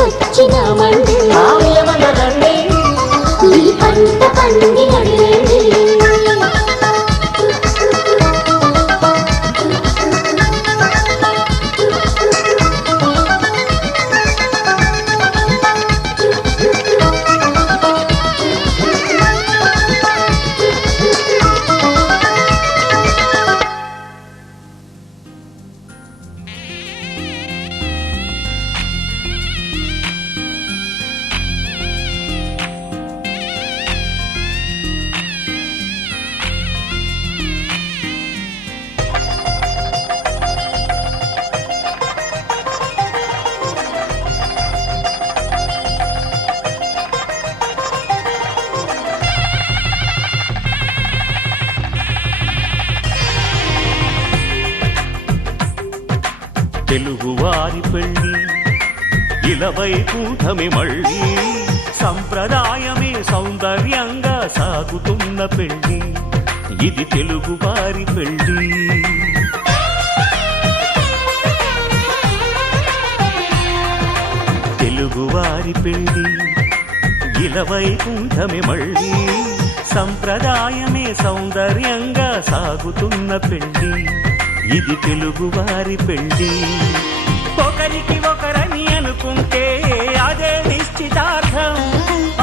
వచ్చినామండి ఈ పంట పండినండి తెలుగువారి పెళ్ళి ఇలవైకుంఠమి మళ్ళీ సంప్రదాయమే సౌందర్యంగా సాగుతున్న పెళ్ళి ఇది తెలుగువారి పెళ్ళి తెలుగువారి పెళ్ళి ఇలవైకుంఠమి మళ్ళీ సంప్రదాయమే సౌందర్యంగా సాగుతున్న పెళ్ళి ఇది తెలుగువారి పెళ్ళి ఒకరికి ఒకరని అనుకుంటే అదే నిశ్చితార్థం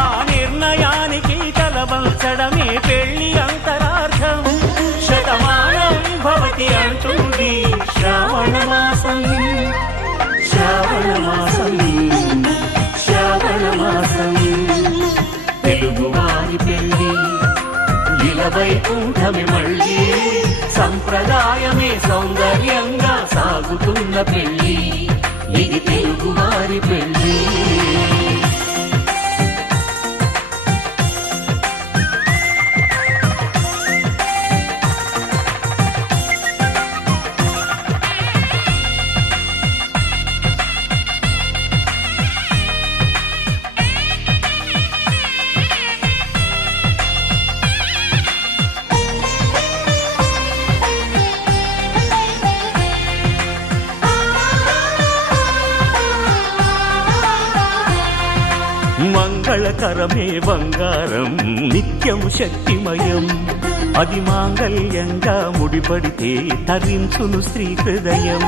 ఆ నిర్ణయానికి తలవంచడమే పెళ్ళి అంతరార్థం శతమానం భవతి అంటుంది శ్రావణ మాసం శ్రావణ మాసం శ్రావణ మాసం తెలుగువారి పెళ్ళి ఇలవైకుంఠమి మళ్ళీ సంప్రదాయమే సౌందర్యంగా సాగుతున్న పెళ్ళి ఇది తెలుగువారి పెళ్ళి మంగళకరమే బంగారం నిత్యం శక్తిమయం అది మాంగళ్యంగా ముడిపడితే తరించును స్త్రీ హృదయం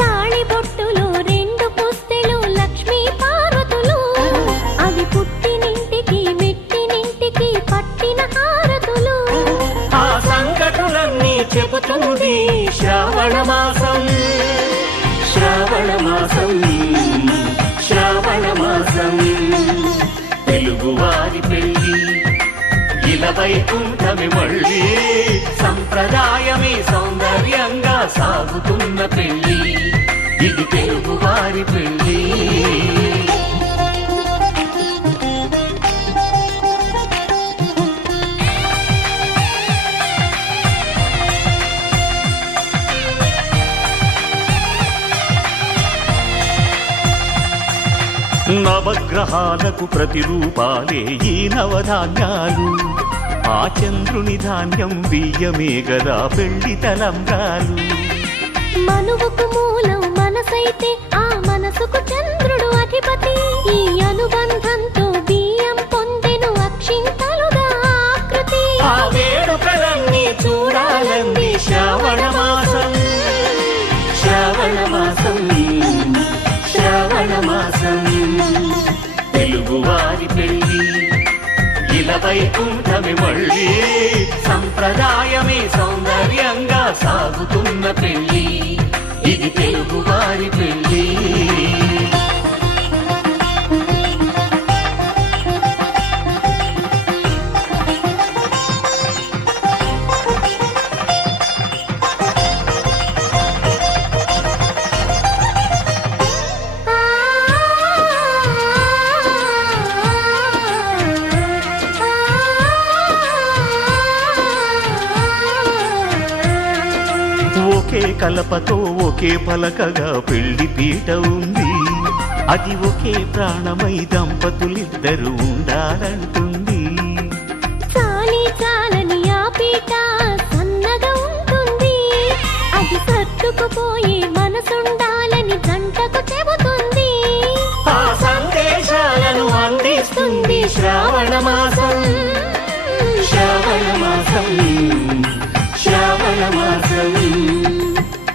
తాళి బొట్టులో రెండు పుస్తెలు లక్ష్మీ పార్వతులు అవి పుట్టినింటికి మెట్టినింటికి పట్టిన హారతులు ఆ సంగతులన్నీ చెబుతుంది శ్రావణ మాసం శ్రావణ మాసం శ్రావణ మాసం తెలుగువారి పెళ్ళి ఇలవైకుంఠమి మళ్ళీ సంప్రదాయమే సౌందర్యంగా సాగుతున్న పెళ్ళి ఇది తెలుగువారి పెళ్ళి నవగ్రహాలకు ప్రతిరూపాలే ఈ నవధాన్యాలు ఆ చంద్రుని ధాన్యం బియ్యమే గదా పెళ్లి తలంబ్రాలు మనువుకు మూలం మనసైతే ఆ మనసుకు చంద్రుడు అధిపతి ఈ అనుబంధంతో బియ్యం పొందెను అక్షింతలుగా ఆకృతి ఆ వేడుకలన్నీ చూడాలంది శ్రావణ మాసం శ్రావణ మాసం శ్రావణ మాసం తెలుగువారి పెళ్ళి ఇలవైకుంఠమి మళ్ళీ సంప్రదాయమే సౌందర్యంగా సాగుతున్న పెళ్ళి ఇది తెలుగువారి పెళ్ళి ఒకే కలపతో ఒకే పలకగా పెళ్లి పీట ఉంది అది ఒకే ప్రాణమై దంపతులిద్దరు ఉండాలంటుంది చాలి చాలని ఆ పీట సన్నగా ఉంటుంది అది సర్దుకుపోయే మనసుండాలని జంటకు చెబుతుంది ఆ శ్రావణ మాసం శ్రావణ మాసం శ్రావణ మాసం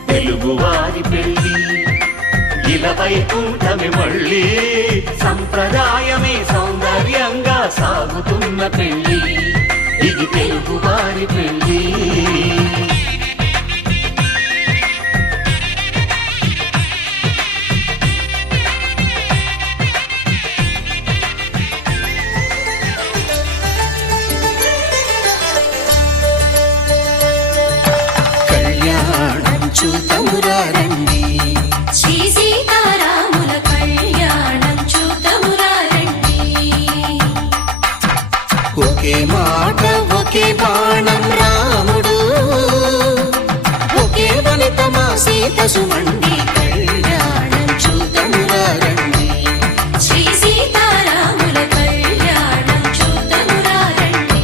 తెలుగువారి పెళ్ళి ఇలా వైకుంఠమే మళ్ళీ సంప్రదాయమే సౌందర్యంగా సాగుతున్న పెళ్ళి ఇది తెలుగువారి పెళ్ళి చూతమురారండి శ్రీ సీతారాముల కళ్యాణం చూతమురారండి ఒకే మాట ఒకే బాణం రాముడు ఒకే వనిత మా సీత సుమండి కళ్యాణం చూతమురారండి శ్రీ సీతారాముల కళ్యాణం చూతమురారండి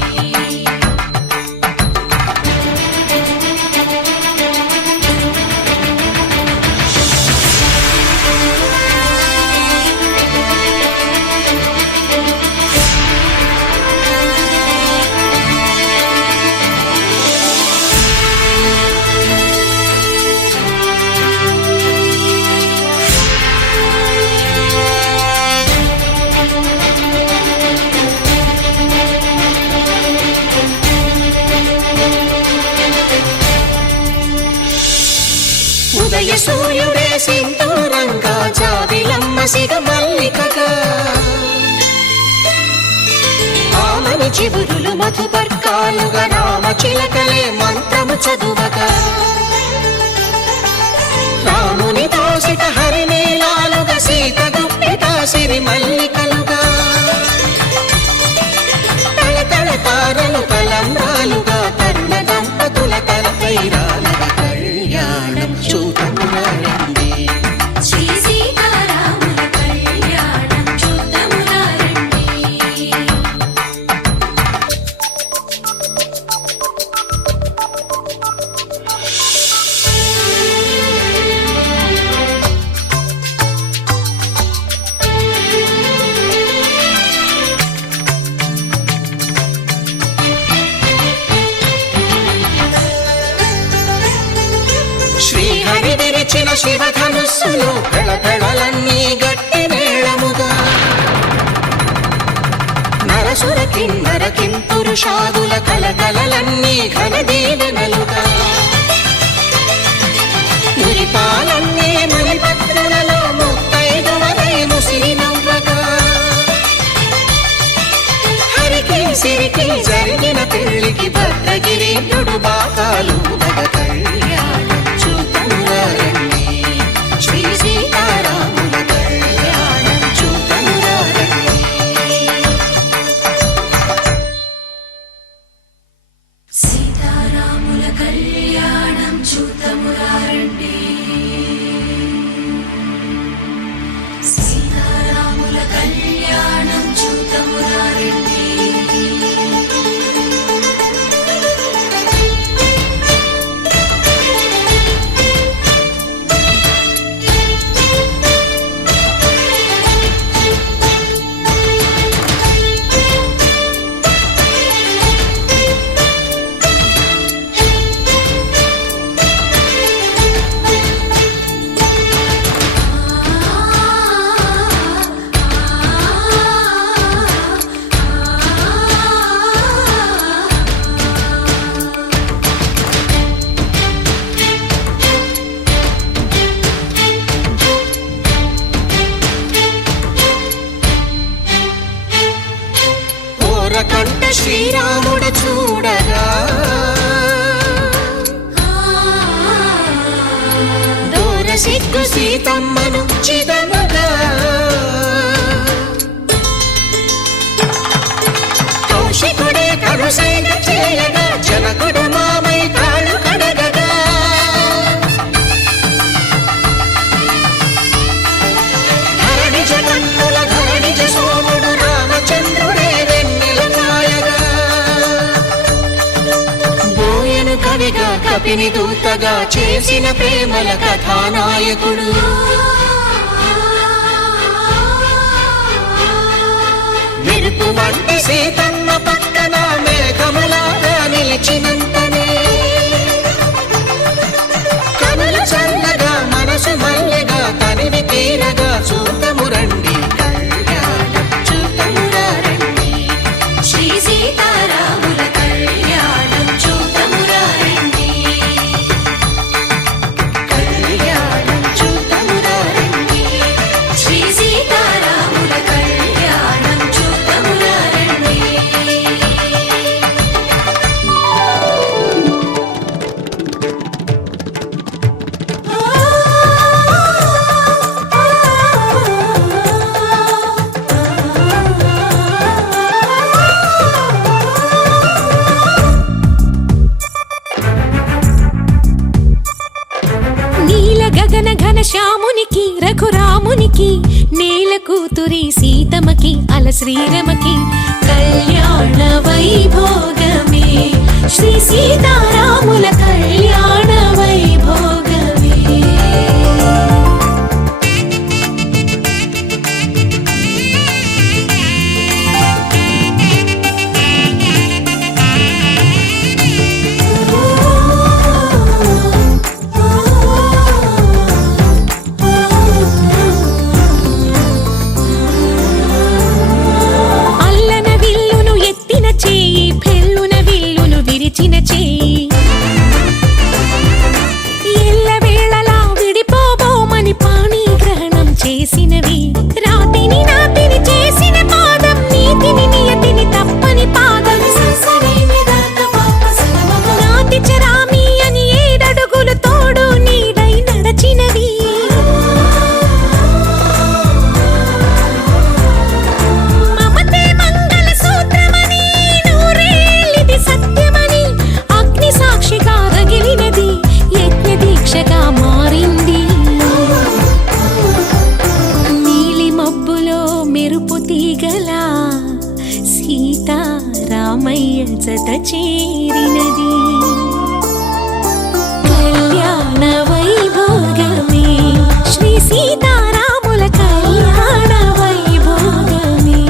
ఉదయ సూర్యుడే సింధూరంగా జాబిలమ్మ సిగ మల్లికగా ఆమని చిగురులు మధుపర్కాలుగా రామ చిలకలే మంత్రము చదువగా రాముని దోసిట హరినీలాలుగా సీత గుప్పిట సిరి మల్లికలుగా తళతళ తారలు తలంబ్రాలుగా తరుణ దంపతుల తలపైరాలుగా కళ్యాణం చూతమురారండి శ్రీ సీతారాముల కళ్యాణం చూతమురారండి శ్రీహరి విరిచిన శివధనుస్సులు పెళపెళలన్నీ గట్టి మేళముగా నరసుర కిన్నర కింపురుషాదుల కలకలలన్నీ ఘన దీవెనలుగా మురిపాలన్నీ మణిపత్రులలో ముత్తైదువలై ముసిరి నవ్వగా హరికి సిరికి జరిగిన పెళ్లికి భద్రగిరీంద్రుడు బాకాలు కళ్యాణం చూతమురారండి శ్రీ సీతారాముల కళ్యాణం చూతమురారండి సీతారాముల కళ్యాణం చూతమురారండి సీతారాముల కళ్యాణం చూతమురారండి కంట శ్రీరాముడు చూడగా దూర సిగ్గు సీతమ్మను చిదమగా కౌశికుడే కరుసైన చేయగా జనకుడు మామై కాళ్ళు కడగగా ధరణి జగన్నుల ధరణిజ సోముడు రామచంద్రుడే వెన్నెల కాయగా బోయను కవిగా కపిని దూతగా చేసిన ప్రేమల కథానాయకుడు మెరుపు కల శ్రీరమకి కళ్యాణ వైభోగమే శ్రీ సీతారాముల కళ్యాణ వైభోగమే. సీతారామయ్య జత చేరినది కళ్యాణ వైభోగమే శ్రీ సీతారాముల కళ్యాణ వైభోగమే.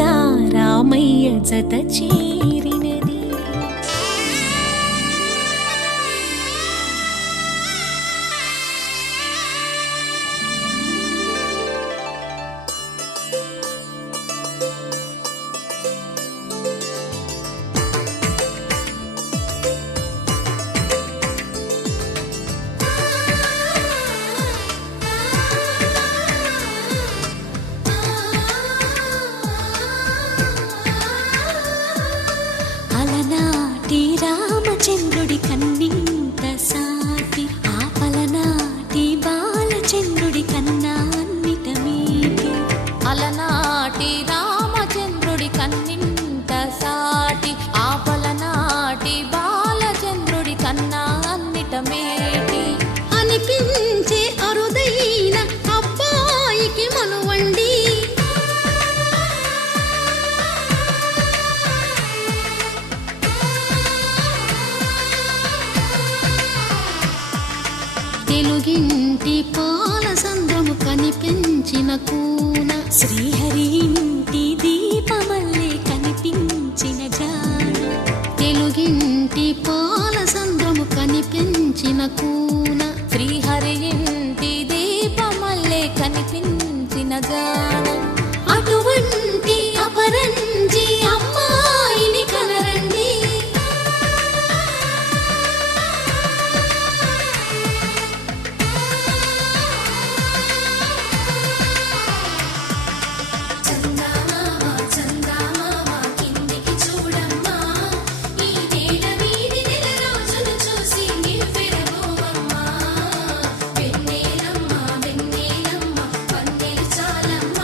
సీతారామయ్య జత చేరినది. రామచంద్రుడి కన్నింత సాటి ఆపలనాటి బాలచంద్రుడి కన్నా అన్నిటమేటి అలనాటి రామచంద్రుడి కన్నింత సాటి ఆపలనాటి బాలచంద్రుడి కన్నా అన్నిటమేటి అనిపించే అరుదైన అబ్బాయికి మనువండి తెలుగింటి పాల సంద్రము కనిపించిన కూన శ్రీహరి ఇంటి దీపమల్లే కనిపించిన జాన తెలుగింటి పాల సంద్రము కనిపించిన కూన శ్రీహరి ఇంటి దీపమల్లే కనిపించిన జాన అటువంటి అపరంజి అమ్మాయిని కనరండి వెన్నెలమ్మ వెన్నెలమ్మ వన్నెలు చాలమ్మ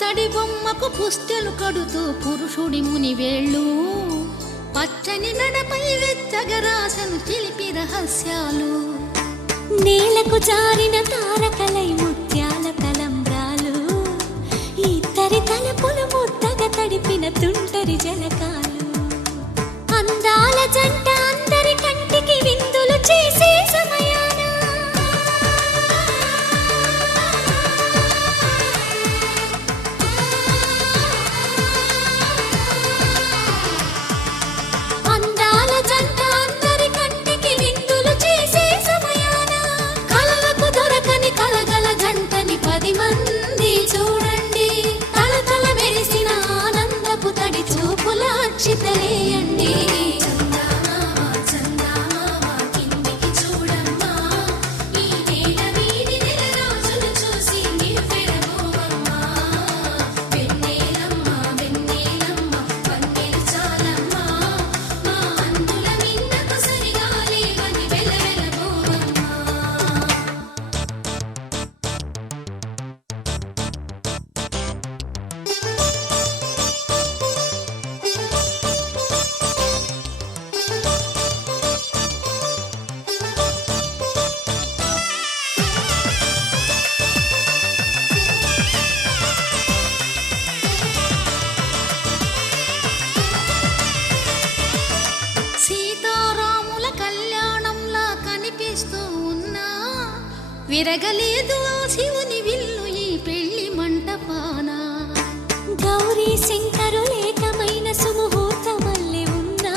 పుత్తడి బొమ్మకు పుస్తెలు కడుతూ పురుషుడి ముని వేళ్ళు పచ్చని నడపై వెచ్చగరాసను చిలిపి రహస్యాలు నేలకు జారిన తారకలై ముత్యాల తలంబ్రాలు ఇద్దరి తలపులు ముద్దగా తడిపిన తుంటరి జలకాలు అందాల జంట అందరి కంటికి విందులు చేసే సమయాన అందాల జంట అందరి కంటికి విందులు చేసే సమయాన కలలకు దొరకని కలగల జంటని 10 మంది చూడండి తలతల మెరిసిన ఆనందపు తడి చూపుల అక్షితలేయండి సీతారాముల కళ్యాణంలా కనిపిస్తూ ఉన్నా విరగలేదు ఆ శివుని విల్లు ఈ పెళ్లి మంటపాన గౌరీ శంకరులేకమైన సుముహూర్తమల్లె ఉన్నా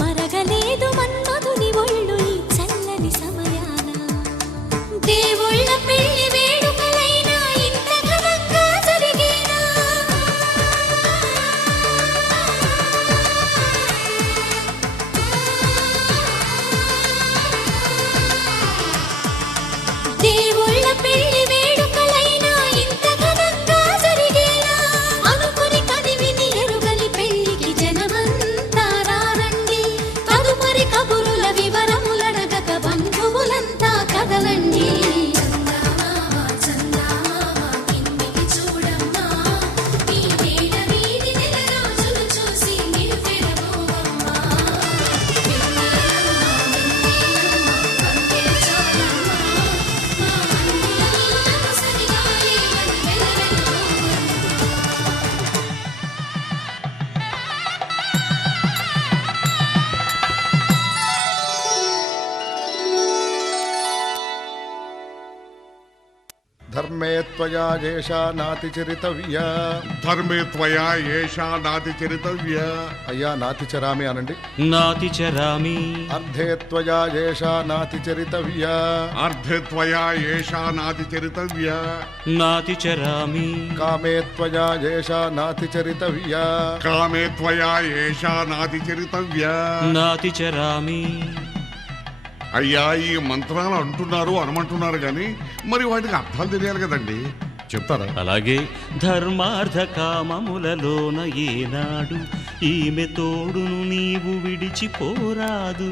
మరగలేదు మన్మధుని ఒళ్ళు ఈ చల్లని సమయాన దేవుళ్ళ పెళ్లి వేడుకలైనా ఇంత ఘనంగా జరిగేనా దేవుళ్ళ పెళ్లి వేడుకలైనా ఇంత ఘనంగా జరిగేలా అనుకుని కదివిని ఎరుగని పెళ్లికి జనమంతా రారండి తదుపరి కబురుల వివరములడగక బంధువులంతా కదలండి ధర్మే త్వయా ఏషా నాతి చరితవ్యా ధర్మే త్వయా ఏషా నాతి చరితవ్య అయ్యా నాతి చరామి అనండి నాతి చరామి అర్ధే త్వయా ఏషా నాతి చరితవ్యా అర్ధే త్వయా ఏషా నాతి చరితవ్య నాతి చరామి కామే త్వయా ఏషా నాతి చరితవ్యా కామే త్వయా ఏషా నాతి చరితవ్య నాతి చరామి అయ్యా ఈ మంత్రాలు అంటున్నారు అనమంటున్నారు గాని మరి వాటికి అర్థాలు తెలియాలి కదండి చెప్తారా? అలాగే ధర్మార్థ కామములలోన ఏనాడు ఈమె తోడును నీవు విడిచిపోరాదు